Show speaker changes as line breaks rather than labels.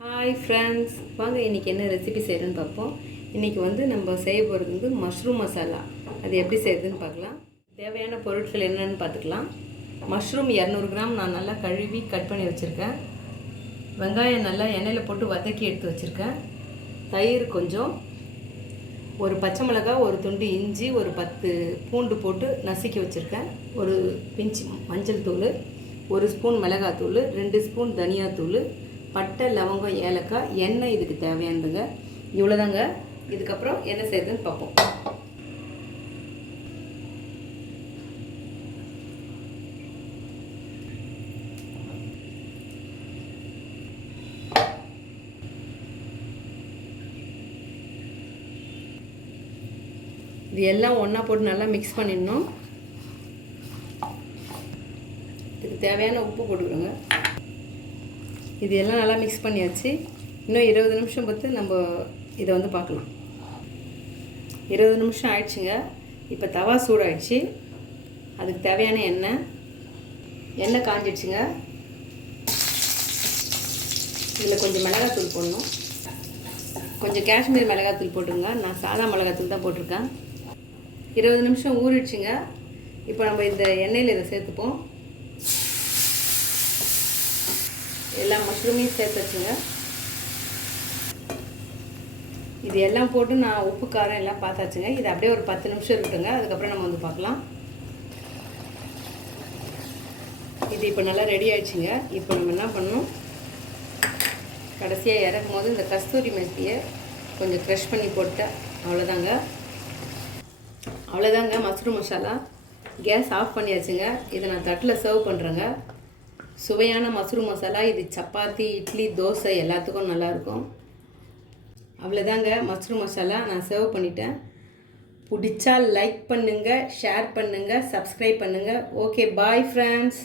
Hi friends வாங்க இன்றைக்கி என்ன ரெசிபி செய்கிறேன்னு பார்ப்போம். இன்றைக்கி வந்து நம்ம செய்ய போகிறது வந்து மஷ்ரூம் மசாலா அது எப்படி செய்கிறதுன்னு பார்க்கலாம். தேவையான பொருட்கள் என்னென்னு பார்த்துக்கலாம். மஷ்ரூம் இரநூறு கிராம் நான் நல்லா கழுவி கட் பண்ணி வச்சுருக்கேன். வெங்காயம் நல்லா எண்ணெயில் போட்டு வதக்கி எடுத்து வச்சுருக்கேன். தயிர் கொஞ்சம் ஒரு பச்சை மிளகாய் ஒரு துண்டு இஞ்சி ஒரு பத்து பூண்டு போட்டு நசுக்கி வச்சுருக்கேன். ஒரு பிஞ்சு மஞ்சள் தூள் ஒரு ஸ்பூன் மிளகாத்தூள் ரெண்டு ஸ்பூன் தனியாத்தூள் பட்டை லவங்கம் ஏலக்காய் எண்ணெய் இதுக்கு தேவையானதுங்க. இவ்வளோதாங்க இதுக்கப்புறம் என்ன செய்யுதுன்னு பார்ப்போம். இது எல்லாம் ஒன்றா போட்டு நல்லா மிக்ஸ் பண்ணிடணும். இதுக்கு தேவையான உப்பு போட்டுக்கிறோங்க இது எல்லாம் நல்லா மிக்ஸ் பண்ணியாச்சு. இன்னும் இருபது நிமிஷம் பார்த்து நம்ம இதை வந்து பார்க்கலாம். இருபது நிமிஷம் ஆயிடுச்சுங்க. இப்போ தவா சூடாயிடுச்சு. அதுக்கு தேவையான எண்ணெய். எண்ணெய் காஞ்சிடுச்சுங்க. இதில் கொஞ்சம் மிளகாத்தூள் போடணும். கொஞ்சம் காஷ்மீர் மிளகாத்தூள் போட்டுருங்க. நான் சாதா மிளகாத்தூள் தான் போட்டிருக்கேன். இருபது நிமிஷம் ஊறிடுச்சுங்க. இப்போ நம்ம இந்த எண்ணெயில் இதை சேர்த்துப்போம். எல்லா மஷ்ரூமையும் சேர்த்து வச்சுங்க இது எல்லாம் போட்டு நான் உப்பு காரம் எல்லாம் பார்த்தாச்சுங்க. இது அப்படியே ஒரு பத்து நிமிஷம் இருக்கட்டுங்க. அதுக்கப்புறம் நம்ம வந்து பார்க்கலாம். இது இப்போ நல்லா ரெடி ஆயிடுச்சுங்க. இப்போ நம்ம என்ன பண்ணணும்? கடைசியாக இறக்கும் போது இந்த கஸ்தூரி மெத்தியை கொஞ்சம் க்ரஷ் பண்ணி போட்டேன் அவ்வளோதாங்க அவ்வளோதாங்க மஷ்ரூம் மசாலா கேஸ் ஆஃப் பண்ணியாச்சுங்க. இதை நான் தட்டில் சர்வ் பண்ணுறேங்க சுவையான மஷ்ரூம் மசாலா இது சப்பாத்தி இட்லி தோசை எல்லாத்துக்கும் நல்லாயிருக்கும். அவ்வளோதாங்க மஷ்ரூம் மசாலா. நான் சர்வ் பண்ணிட்டேன். பிடிச்சா லைக் பண்ணுங்கள் ஷேர் பண்ணுங்கள் சப்ஸ்கிரைப் பண்ணுங்கள் ஓகே பாய் ஃப்ரெண்ட்ஸ்